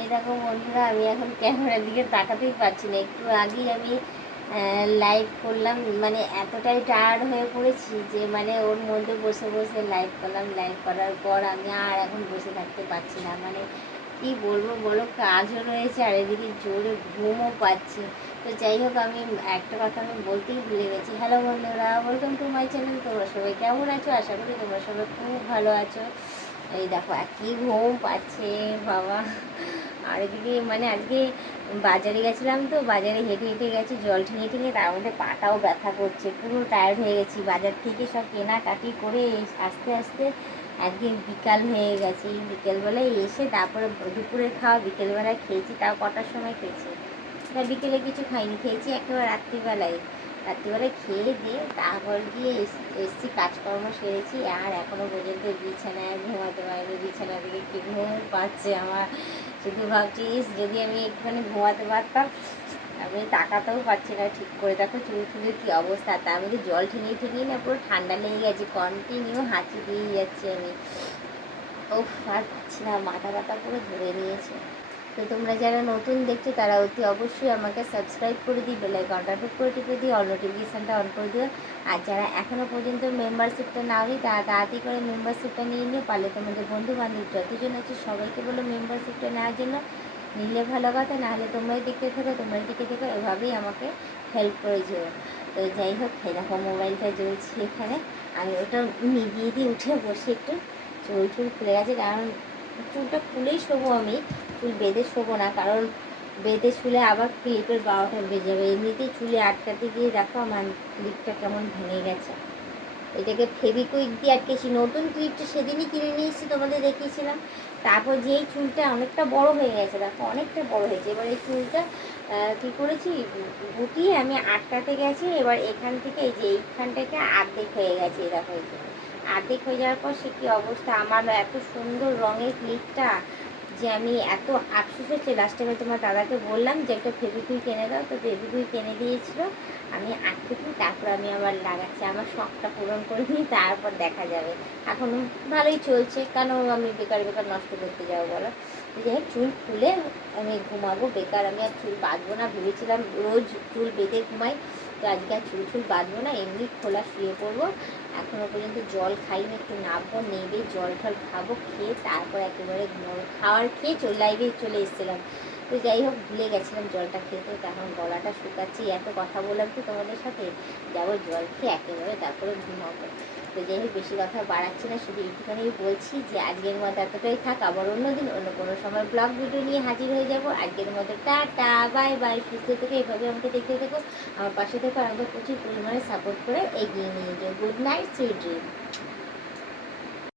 এই দেখো বন্ধুরা, আমি এখন ক্যামেরার দিকে তাকাতেই পারছি না। একটু আগেই আমি লাইভ করলাম। মানে এতটাই টায়ার্ড হয়ে পড়েছি যে মানে ওর মধ্যে বসে বসে লাইভ করলাম। লাইভ করার পর আমি আর এখন বসে থাকতে পারছি না। মানে কি বলব বলো, কাজও রয়েছে আর এদিকে জোরে ঘুমও পাচ্ছি। তো যাই হোক, আমি একটা কথা আমি বলতেই ভুলে গেছি। হ্যালো বন্ধুরা ওয়েলকাম টু মাই চ্যানেল তোমরা সবাই কেমন আছো? আশা করি তোমরা সবাই খুব ভালো আছো। এই দেখো, একই ঘুম পাচ্ছে, বাবা। আর এদিকে মানে আজকে বাজারে গেছিলাম তো, বাজারে হেঁটে হেঁটে গেছি, জল ঠেঙে ঠেঙে তার মধ্যে পাটাও ব্যথা করছে, পুরো টায়ার্ড হয়ে গেছি। বাজার থেকে সব কেনাকাটি করে আস্তে আস্তে একদিন বিকাল হয়ে গেছে, বিকেলবেলায় এসে তারপরে দুপুরে খাওয়া, বিকেলবেলায় খেয়েছি, তাও কটার সময় খেয়েছি। তা বিকেলে কিছু খাইনি, খেয়েছি একেবারে রাত্রিবেলায়। রাত্রিবেলায় খেয়ে দিয়ে তারপর গিয়ে এস- এসছি, কাজকর্ম সেরেছি, আর এখনও পর্যন্ত বিছানায় ঘুমাতে পারিনি। বিছানা থেকে কি ঘুম পাচ্ছে আমার? শুধু ভাবছি যদি আমি একটুখানি ঘুমাতে পারতাম, আমি তাকাতেও পারছি না। ঠিক করে দেখো চুল ফুলের কী অবস্থা। তার মধ্যে জল ঠেঙিয়ে ঠেঙিয়ে না পুরো ঠান্ডা লেগে গেছে। কন্টিনিউ হাঁচি দিয়ে যাচ্ছি আমি। ও আর পাচ্ছি না। মাথা ব্যথা পুরো ধরে নিয়েছে। তো তোমরা যারা নতুন দেখছ, তারা অতি অবশ্যই আমাকে সাবস্ক্রাইব করে দিই বেল আইকনটা টুক করে টিপে দিই অল নোটিফিকেশানটা অন করে দিও। আর যারা এখনও পর্যন্ত মেম্বারশিপটা নাও নি তারা তাড়াতাড়ি করে মেম্বারশিপটা নিয়ে নিও, পারলে তোমাদের বন্ধু বান্ধব যতজন আছে, সবাইকে বলো মেম্বারশিপটা নেওয়ার জন্য। নিলে ভালো কথা, নাহলে তোমরাই দেখতে থাকো, তোমরাই দেখে দেখো এভাবেই আমাকে হেল্প করে যেও। তো যাই হোক দেখো মোবাইলটা জ্বলছে এখানে। আমি ওটা নিভিয়ে দিয়ে উঠে বসে একটু চুল চুল খুলে গেছে, কারণ চুলটা খুলেই শোবো আমি। চুল বেঁধে শোবো না, কারণ বেঁধে শুলে আবার ক্লিপের বারোটা বেজে যাবে। এমনিতেই চুলে আটকাতে গিয়ে দেখো আমার ক্লিপটা কেমন ভেঙে গেছে। এটাকে ফেবিকুইক দিয়ে আটকেছি। নতুন ক্লিপটা সেদিনই কিনে নিয়েছি তোমাদের দেখিয়েছিলাম। তারপর যেই চুলটা অনেকটা বড় হয়ে গেছে, দেখো অনেকটা বড় হয়েছে। এবার এই চুলটা কী করেছি? গুটিয়ে আমি আটকাতে গেছি। এবার এখান থেকে এই যে এইখানটাকে আর্ধেক হয়ে গেছে, এই আর্ধেক হয়ে যাওয়ার পর সে কী অবস্থা? আমার এত সুন্দর রঙের ক্লিপটা যে আমি এত আফসোস হচ্ছে লাস্টে আমি তোমার দাদাকে বললাম যে একটা ফেবিকুইক এনে দাও, তো ফেবিকুইক এনে দিয়েছিল। আমি আটকে দিই তারপর আমি আবার লাগাচ্ছি। আমার শখটা পূরণ করে নিই তারপর দেখা যাবে। এখন ভালোই চলছে। কেন আমি বেকার বেকার নষ্ট করতে যাব বলো? যাই চুল খুলে আমি ঘুমাবো, বেকার আমি আর চুল বাঁধবো না। ভেবেছিলাম রোজ চুল বেঁধে ঘুমাই। তো আজকে আর চুল চুল বাঁধবো না, এমনি খোলা শুয়ে পড়ব। এখনও পর্যন্ত জল খাইনি, একটু নামবো নেবে, জল টল খাব, খেয়ে তারপর একেবারে ঘুমাবো। খাওয়ার খেয়ে চলে লাইভে চলে এসেছিলাম। তো যাই হোক, ভুলে গেছিলাম জলটা খেতে তখন গলাটা শুকাচ্ছি। এত কথা বললাম তো তোমাদের সাথে, যাব জল খেয়ে একেবারে তারপরে ঘুমাবো। তো যাই হোক, বেশি কথা বাড়াচ্ছি না, শুধু এইটুখানি বলছি যে আজকের মতো এতটাই থাক, আবার অন্য দিন, অন্য কোনো সময় ব্লগ ভিডিও নিয়ে হাজির হয়ে যাব। আজকের মতো টাটা বাই বাই সুস্থ থেকে, এভাবে আমাকে দেখতে থেকো। আমার পাশে থেকে আমাকে প্রচুর পরিমাণে সাপোর্ট করে এগিয়ে নিয়ে যাও গুড নাইট সুইট ড্রিম